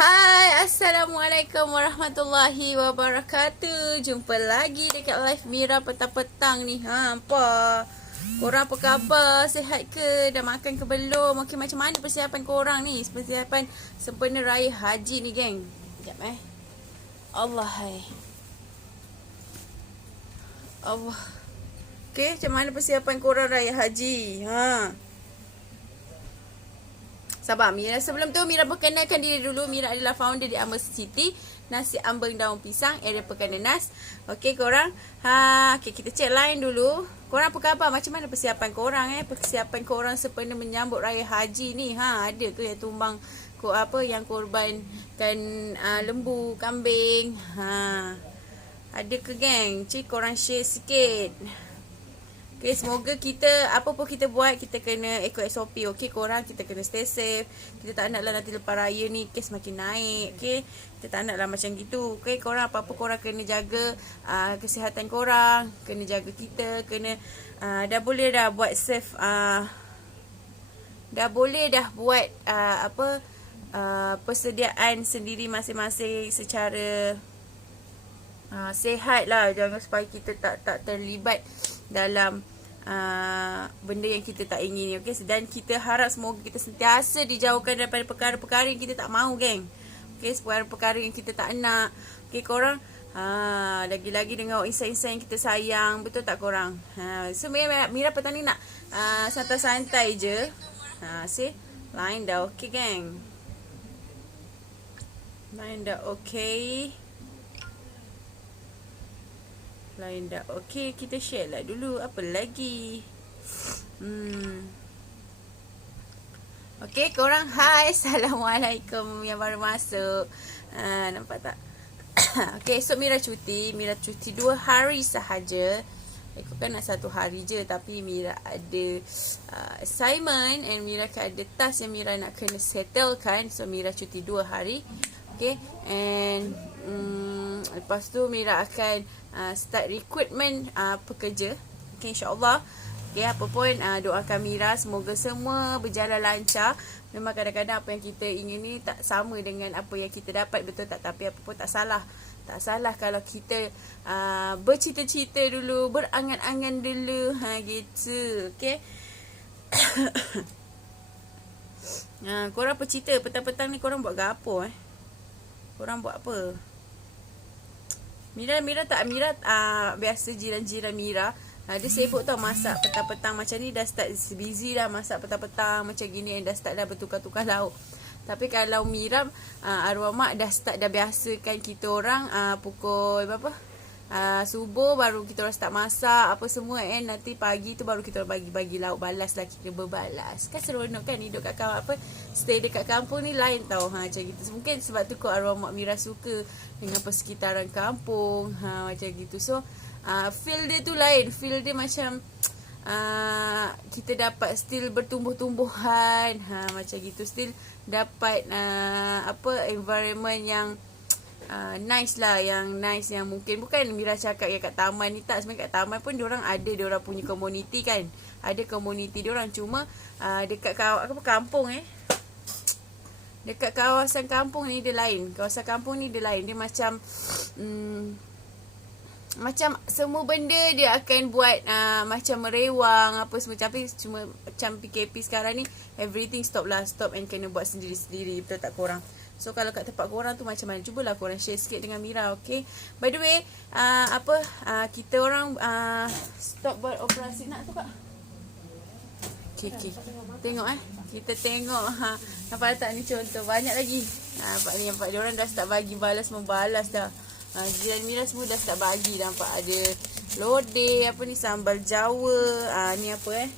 Hai, Assalamualaikum warahmatullahi wabarakatuh. Jumpa lagi dekat live Mira petang-petang ni. Apa? Korang apa khabar? Sihat ke? Dah makan ke belum? Okey, macam mana persiapan korang ni? Persiapan sempena raya haji ni, geng. Sekejap Allah hai. Allah. Okey, macam mana persiapan korang raya haji? Sabar Mira. Sebelum tu Mira perkenalkan diri dulu. Mira adalah founder di Amos City, nasi ambeng daun pisang, area Pekan Nenas. Okey korang. Okey, kita cek line dulu. Korang apa khabar? Macam mana persiapan korang Persiapan korang sempena menyambut raya haji ni. Ada ke yang tumbang yang korbankan lembu, kambing? Ada ke geng? Cik korang share sikit. Okay, semoga kita, apa pun kita buat, kita kena ikut SOP. Okay, korang kita kena stay safe. Kita tak naklah nanti lepas raya ni kes makin naik. Okay, kita tak naklah macam gitu. Okay, korang apa-apa korang kena jaga kesihatan korang. Kena jaga kita. Kena, dah boleh dah buat safe. Dah boleh dah buat persediaan sendiri masing-masing secara sihat lah. Jangan supaya kita tak terlibat dalam benda yang kita tak ingin. Okay? Dan kita harap semoga kita sentiasa dijauhkan daripada perkara-perkara yang kita tak mahu, geng. Okay, perkara-perkara yang kita tak nak. Okay, korang lagi-lagi dengan insan-insan yang kita sayang. Betul tak korang? So Mira petang ni nak santai-santai je. See, line dah okay, geng. Line dah okay. Lain dah okey, kita share lah dulu. Apa lagi? Okey, korang hai. Assalamualaikum yang baru masuk. Nampak tak? Okey, esok Mira cuti. Mira cuti 2 hari sahaja. Aku kan nak 1 hari je, tapi Mira ada assignment and Mira kan ada task yang Mira nak kena settlekan. So Mira cuti 2 hari. Okay, and lepas tu Mira akan start recruitment pekerja. Okay, insyaAllah. Okay, apa pun doakan Mira semoga semua berjalan lancar. Memang kadang-kadang apa yang kita ingin ni tak sama dengan apa yang kita dapat, betul tak? Tapi apa pun tak salah. Tak salah kalau kita bercita-cita dulu, berangan-angan dulu. Gitu. Okay. Korang apa cerita? Petang-petang ni korang buat gapo Korang buat apa? Mira biasa jiran-jiran Mira. Dia sibuk tau masak petang-petang macam ni. Dah start busy dah masak petang-petang macam gini. And dah start dah bertukar-tukar lauk. Tapi kalau Mira, arwah mak dah start dah biasakan kita orang pukul berapa? Subuh baru kita orang start masak apa semua. Nanti pagi tu baru kita orang bagi lauk balas lah. Kita berbalas. Kan seronok kan hidup kat stay dekat kampung ni lain tau. Macam gitu. Mungkin sebab tu kot arwah mak Mira suka dengan persekitaran kampung. Macam gitu. So feel dia tu lain. Feel dia macam kita dapat still bertumbuh-tumbuhan. Macam gitu. Still dapat environment yang nice lah, yang nice, yang mungkin bukan Mira cakap yang kat taman ni tak. Sebenarnya kat taman pun diorang ada, diorang punya community kan. Ada community diorang, cuma dekat kampung dekat kawasan kampung ni dia lain. Kawasan kampung ni dia lain. Dia macam macam semua benda dia akan buat macam merewang apa semua. Tapi cuma macam PKP sekarang ni everything stop and kena buat sendiri-sendiri. Betul tak korang? So kalau kat tempat korang tu macam mana? Cubalah korang share sikit dengan Mira, okay? By the way, kita orang stop buat operasi nak tu kak? Okay. Tengok kita tengok nampak tak ni contoh. Banyak lagi. Nampak dia orang dah start bagi membalas dah. Jiran Mira semua dah start bagi. Nampak ada lodeh, apa ni, sambal Jawa. Ni apa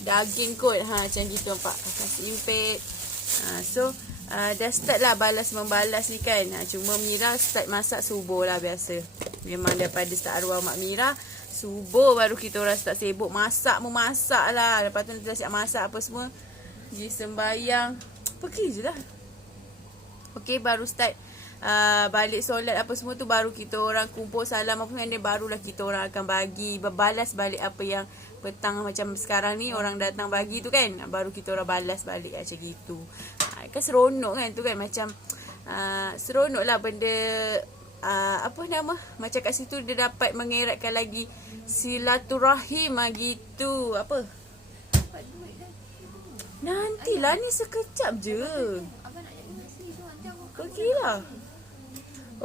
daging kot. Macam gitu nampak. Kasih impit. So dah start lah membalas ni kan. Cuma Mira start masak subuh lah biasa. Memang daripada start arwah mak Mira, subuh baru kita orang start sibuk memasak lah. Lepas tu nanti dah siap masak apa semua, pergi sembayang, pergi je lah. Okay, baru start balik solat apa semua tu, baru kita orang kumpul salam apa semua. Dan barulah kita orang akan balas balik apa yang petang macam sekarang ni orang datang bagi tu kan, baru kita orang balas balik macam gitu. Kan seronok kan tu kan, macam seronok lah benda apa nama, macam kat situ dia dapat mengeratkan lagi silaturahim gitu. Apa? Nantilah ni sekejap je. Pergilah.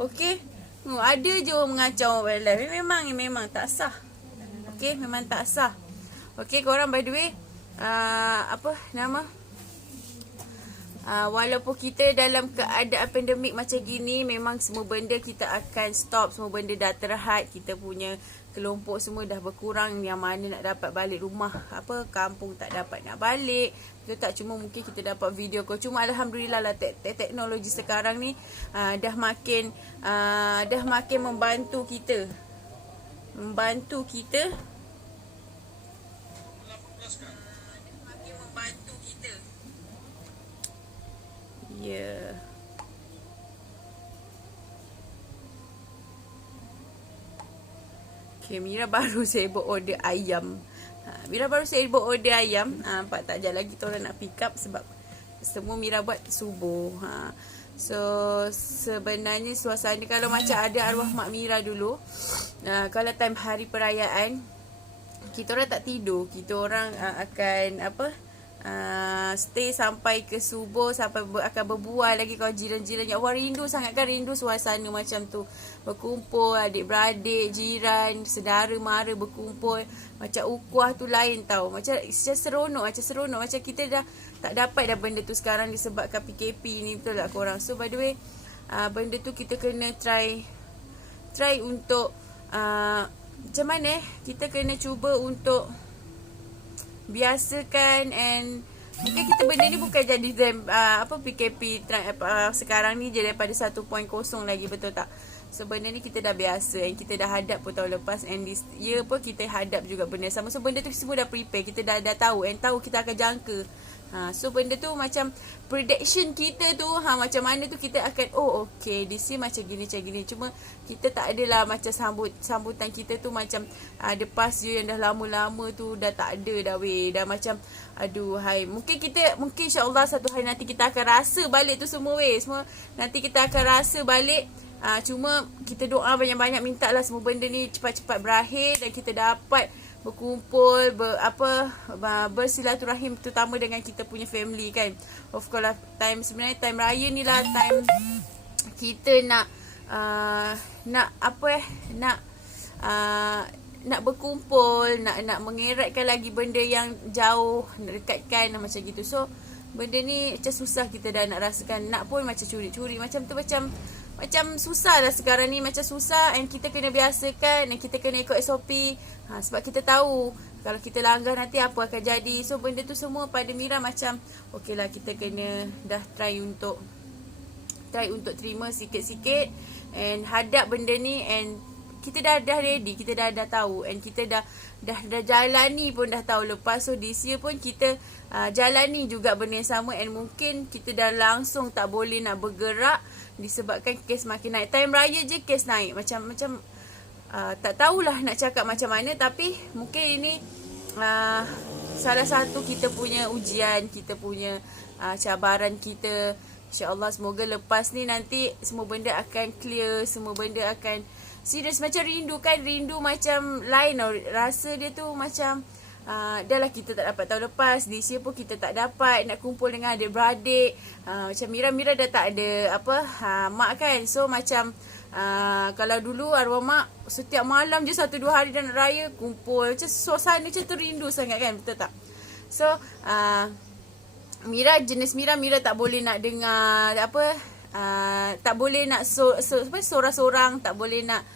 Okey. Ada je orang mengacau live. Memang tak sah. Okey, memang tak sah. Okey, korang by the way apa nama? Walaupun kita dalam keadaan pandemik macam gini, memang semua benda kita akan stop, semua benda dah terhad, kita punya kelompok semua dah berkurang, yang mana nak dapat balik rumah, apa kampung tak dapat nak balik, betul tak? Cuma mungkin kita dapat video call. Cuma alhamdulillah lah teknologi sekarang ni dah makin membantu kita. Ya. Okay, Mira baru sibuk order ayam. Nampak tak? Sekejap lagi orang nak pick up sebab semua Mira buat subuh. So, sebenarnya suasana kalau macam ada arwah Mak Mira dulu, kalau time hari perayaan, kita orang tak tidur. Kita orang akan stay sampai ke subuh, sampai akan berbual lagi kalau jiran-jiran. Ya Allah, rindu sangat kan, rindu suasana macam tu. Berkumpul adik-beradik, jiran, saudara mara berkumpul. Macam ukuah tu lain tau. Macam seronok. Macam kita dah tak dapat dah benda tu sekarang disebabkan PKP ni, betul tak korang? So by the way, benda tu kita kena try untuk macam mana kita kena cuba untuk biasakan, and mungkin kita benda ni bukan jadi PKP sekarang ni je daripada 1.0 lagi, betul tak? So benda ni kita dah biasa, and kita dah hadap pun tahun lepas, and this year pun kita hadap juga benda sama. So benda tu semua dah prepare, kita dah tahu, and tahu kita akan jangka. So benda tu macam prediction kita tu, macam mana tu kita akan, okay, this year macam gini. Cuma kita tak adalah macam sambutan kita tu macam the past year yang dah lama-lama tu dah tak ada dah weh. Dah macam aduhai. Mungkin insya-Allah satu hari nanti kita akan rasa balik tu semua weh. Semua nanti kita akan rasa balik. Cuma kita doa banyak-banyak, mintalah semua benda ni cepat-cepat berakhir dan kita dapat berkumpul, bersilaturahim, terutama dengan kita punya family kan. Of course lah, sebenarnya time raya ni lah time kita nak berkumpul, nak mengeratkan lagi benda yang jauh, nak dekatkan macam gitu. So benda ni macam susah, kita dah nak rasakan, nak pun macam curi-curi macam tu, macam susah dah sekarang ni, macam susah, and kita kena biasakan, dan kita kena ikut SOP. Sebab kita tahu kalau kita langgar nanti apa akan jadi. So benda tu semua pada Mira macam okey lah, kita kena dah try untuk terima sikit-sikit and hadap benda ni, and kita dah ready, kita dah tahu, and kita dah jalani pun dah tahu lepas. So this year pun kita jalani juga benda yang sama, and mungkin kita dah langsung tak boleh nak bergerak disebabkan kes makin naik. Time raya je kes naik, macam tak tahulah nak cakap macam mana, tapi mungkin ini salah satu kita punya ujian, kita punya cabaran kita. InsyaAllah semoga lepas ni nanti semua benda akan clear, semua benda akan serius. Macam rindu macam lain tau. Rasa dia tu macam dah lah kita tak dapat tahun lepas, this year pun kita tak dapat nak kumpul dengan adik-beradik. Macam Mira dah tak ada mak kan. So macam kalau dulu arwah mak setiap malam je 1-2 hari dan raya kumpul, macam suasana macam tu rindu sangat kan, betul tak? So Mira tak boleh nak dengar tak boleh nak sorang-sorang, tak boleh nak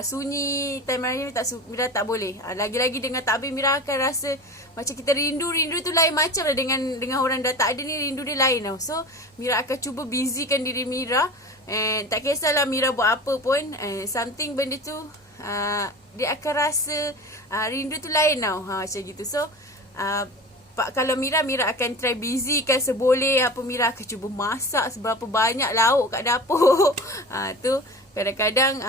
sunyi time raya ni, Mira tak boleh. Lagi-lagi dengan takbir Mira akan rasa macam kita rindu tu lain macam lah dengan orang dah tak ada ni, rindu dia lain tau. So Mira akan cuba busykan diri Mira, and tak kisahlah Mira buat apa pun, something benda tu dia akan rasa rindu tu lain tau, macam gitu. So kalau Mira akan try busykan seboleh Mira akan cuba masak seberapa banyak lauk kat dapur. Tu Kadang-kadang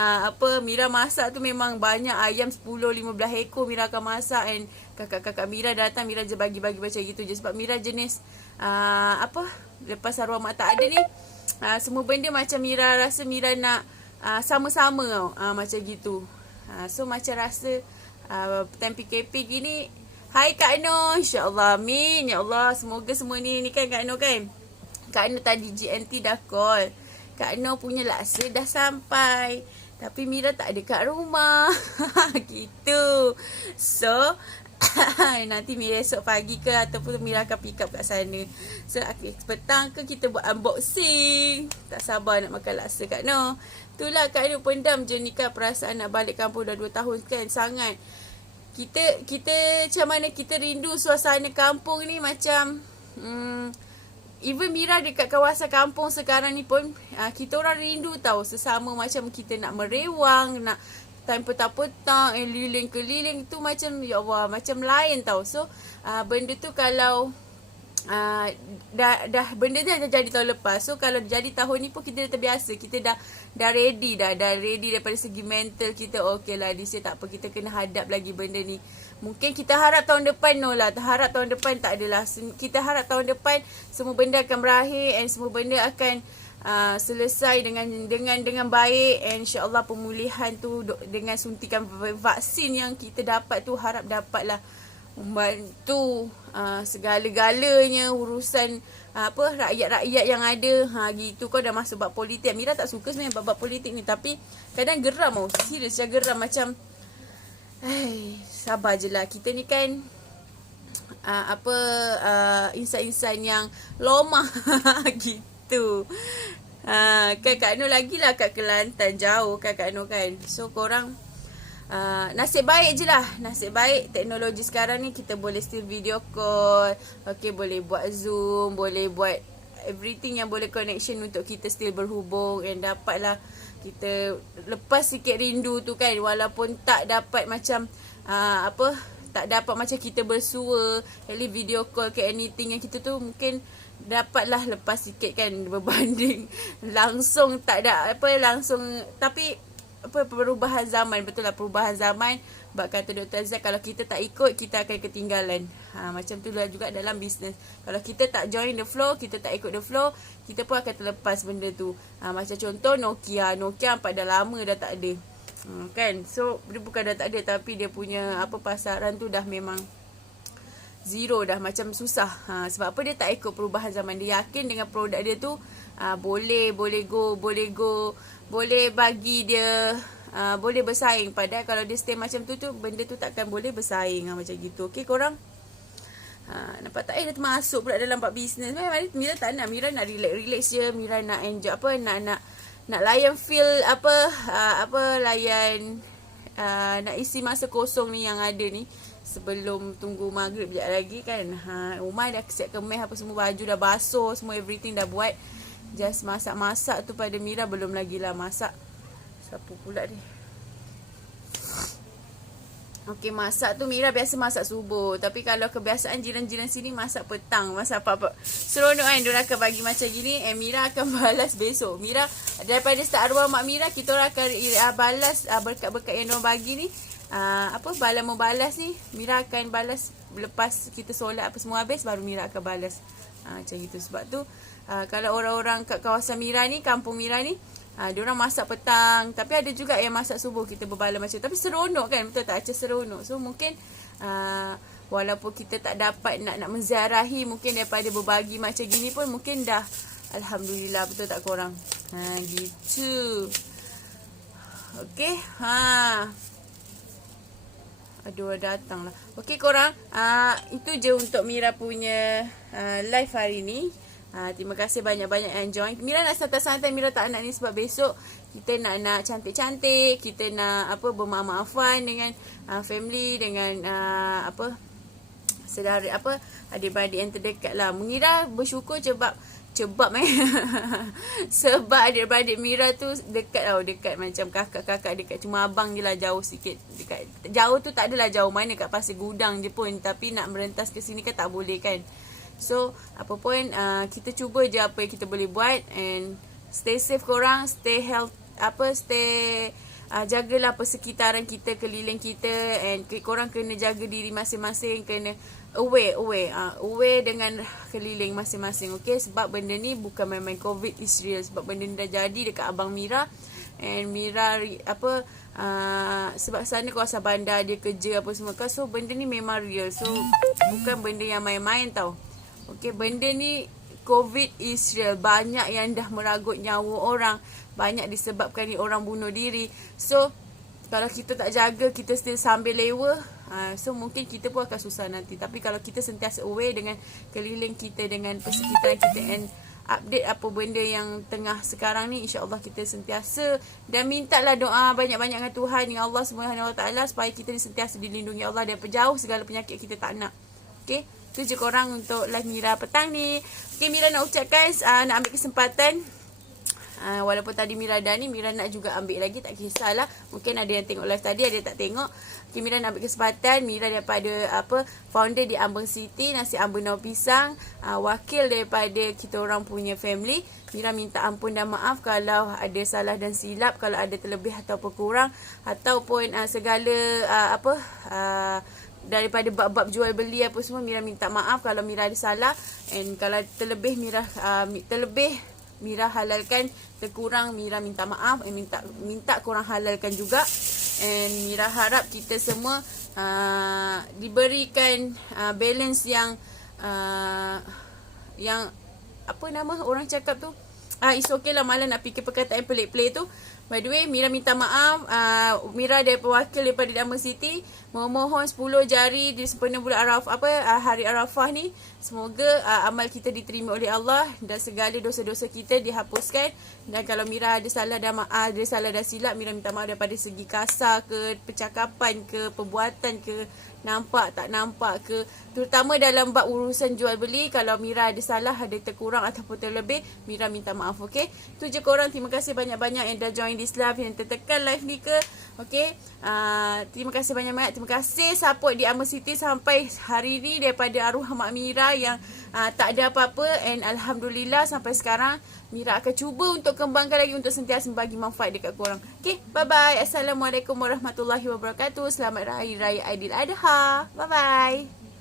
Mira masak tu memang banyak ayam 10-15 ekor Mira akan masak, and kakak-kakak Mira datang, Mira je bagi-bagi macam gitu je. Sebab Mira jenis lepas arwah mak tak ada ni, semua benda macam Mira rasa Mira nak sama-sama tau, macam gitu. So macam rasa time PKP gini, hai Kak Noh, insyaAllah, amin ya Allah, semoga semua ni kan Kak Noh kan. Kak Noh tadi GNT dah call, Kak Noh punya laksa dah sampai, tapi Mira tak ada kat rumah. Gitu. So nanti Mira esok pagi ke ataupun Mira akan pick up kat sana. So petang ke kita buat unboxing. Tak sabar nak makan laksa Kak Noh. Itulah Kak Noh pendam je ni kan perasaan nak balik kampung dah 2 tahun kan, sangat. Kita macam mana kita rindu suasana kampung ni, macam even Mira dekat kawasan kampung sekarang ni pun kita orang rindu tahu sesama, macam kita nak merewang, nak time petang-petang keliling-keliling tu macam ya Allah, macam lain tahu. So benda tu kalau dah benda dah jadi tahun lepas. So kalau jadi tahun ni pun kita dah terbiasa, kita dah ready dah ready daripada segi mental kita. Okey lah, this year tak apa, kita kena hadap lagi benda ni. Mungkin kita harap tahun depan harap tahun depan tak adalah. Kita harap tahun depan semua benda akan berakhir and semua benda akan selesai dengan baik, and insya-Allah pemulihan tu dengan suntikan vaksin yang kita dapat tu harap dapatlah membantu segala-galanya urusan rakyat-rakyat yang ada. Gitu. Kau dah masuk bab politik. Mira tak suka sebenarnya bab politik ni, tapi kadang geram serius je geram, macam sabar je lah. Kita ni kan insan-insan yang lomah. Gitu. Kan Kak Noh lagi lah kat Kelantan, jauh kan Kak Noh kan. So korang nasib baik je lah. Nasib baik teknologi sekarang ni kita boleh still video call. Okay, boleh buat Zoom, boleh buat everything yang boleh connection untuk kita still berhubung, and dapatlah kita lepas sikit rindu tu kan. Walaupun tak dapat macam tak dapat macam kita bersua, at least video call ke anything yang kita tu mungkin dapatlah lepas sikit kan, berbanding langsung tak ada langsung. Tapi perubahan zaman, betul lah perubahan zaman. Sebab kata Dr. Azad, kalau kita tak ikut, kita akan ketinggalan. Macam tu lah juga dalam bisnes. Kalau kita tak join the flow, kita tak ikut the flow, kita pun akan terlepas benda tu. Macam contoh Nokia dah lama dah tak ada. Kan? So dia bukan dah tak ada, tapi dia punya pasaran tu dah memang zero dah, macam susah. Sebab apa? Dia tak ikut perubahan zaman. Dia yakin dengan produk dia tu boleh go, boleh bagi dia boleh bersaing. Padahal kalau dia stay macam tu benda tu takkan boleh bersaing. Macam gitu. Okey korang, nampak tak? Dah termasuk pula dalam bab bisnes. Mira tak nak. Mira nak relax je. Mira nak enjoy nak layan feel layan nak isi masa kosong ni yang ada ni sebelum tunggu maghrib sekejap lagi kan. Umar dah siap kemas apa semua, baju dah basuh, semua everything dah buat. Just masak-masak tu pada Mira belum lagi lah masak. Siapa pula ni? Okey, masak tu Mira biasa masak subuh. Tapi kalau kebiasaan jiran-jiran sini masak petang, masak apa-apa. Seronok kan, diorang akan bagi macam gini, Mira akan balas besok. Mira, daripada start arwah mak Mira, kita orang akan balas berkat-berkat yang diorang bagi ni. Balas membalas ni, Mira akan balas lepas kita solat apa semua habis, baru Mira akan balas. Macam gitu. Sebab tu kalau orang-orang kat kawasan Mira ni, kampung Mira ni, diorang masak petang, tapi ada juga yang masak subuh, kita berbala macam tu. Tapi seronok kan, betul tak? Macam seronok. So mungkin walaupun kita tak dapat nak menziarahi, mungkin daripada berbagi macam gini pun mungkin dah alhamdulillah, betul tak korang? Gitu. Okey. Aduh, datang lah. Okey korang, itu je untuk Mira punya live hari ni. Terima kasih banyak-banyak yang join. Mira nak santai-santai, Mira tak nak ni sebab besok kita nak cantik-cantik, kita nak bermaaf-maafan dengan family, dengan saudara adik-beradik yang terdekat lah. Mira bersyukur sebab sebab adik-beradik Mira tu dekat macam kakak-kakak dekat, cuma abang je lah jauh sikit dekat. Jauh tu tak adalah jauh mana, kat Pasir Gudang je pun, tapi nak merentas ke sini kan tak boleh kan. So apa pun kita cuba je apa yang kita boleh buat, and stay safe korang, stay stay jagalah persekitaran kita, keliling kita, and korang kena jaga diri masing-masing, kena aware dengan keliling masing-masing, okay? Sebab benda ni bukan main-main, COVID is real. Sebab benda ni dah jadi dekat Abang Mira, and Mira sebab sana kawasan bandar, dia kerja apa semua kan, so benda ni memang real, so bukan benda yang main-main tau, okay? Benda ni COVID is real. Banyak yang dah meragut nyawa orang, banyak disebabkan ni orang bunuh diri. So kalau kita tak jaga, kita still sambil lewa, so mungkin kita pun akan susah nanti. Tapi kalau kita sentiasa aware dengan keliling kita, dengan persekitaran kita, and update apa benda yang tengah sekarang ni, insya-Allah kita sentiasa, dan mintalah doa banyak-banyak dengan Tuhan, ya Allah Subhanahu Wa Taala, supaya kita ni sentiasa dilindungi Allah dan jauh segala penyakit kita tak nak. Okay, tu je korang untuk live Mira petang ni. Okay, Mira nak ucapkan, nak ambil kesempatan, walaupun tadi Mira dah ni, Mira nak juga ambil lagi, tak kisahlah. Mungkin ada yang tengok live tadi, ada yang tak tengok. Okay, Mira nak ambil kesempatan. Mira daripada founder di Ambon City, Nasi Ambon Daun Pisang, wakil daripada kita orang punya family. Mira minta ampun dan maaf kalau ada salah dan silap, kalau ada terlebih ataupun kurang, ataupun segala daripada bab-bab jual beli apa semua, Mira minta maaf kalau Mira ada salah, and kalau terlebih Mira halalkan, terkurang Mira minta maaf, minta korang halalkan juga. And Mira harap kita semua diberikan balance yang apa nama orang cakap tu, it's okay lah, malah nak fikir perkataan pelik-pelik tu. By the way, Mira minta maaf. Mira daripada wakil daripada Ambon City memohon 10 jari di sempena bulan hari Arafah ni. Semoga amal kita diterima oleh Allah dan segala dosa-dosa kita dihapuskan. Dan kalau Mira ada salah dan silap, Mira minta maaf daripada segi kasar ke, percakapan ke, perbuatan ke, nampak tak nampak ke, terutama dalam bab urusan jual beli. Kalau Mira ada salah, ada terkurang ataupun terlebih, Mira minta maaf, okay? Tu je korang. Terima kasih banyak-banyak yang dah join this live, yang tertekan live ni ke, okay? Terima kasih banyak-banyak. Terima kasih support di Ambon City sampai hari ni, daripada arwah Mak Mira yang tak ada apa-apa, and Alhamdulillah sampai sekarang Mira akan cuba untuk kembangkan lagi, untuk sentiasa membagi manfaat dekat korang. Okay, bye-bye. Assalamualaikum warahmatullahi wabarakatuh. Selamat Hari Raya Aidiladha. Bye-bye.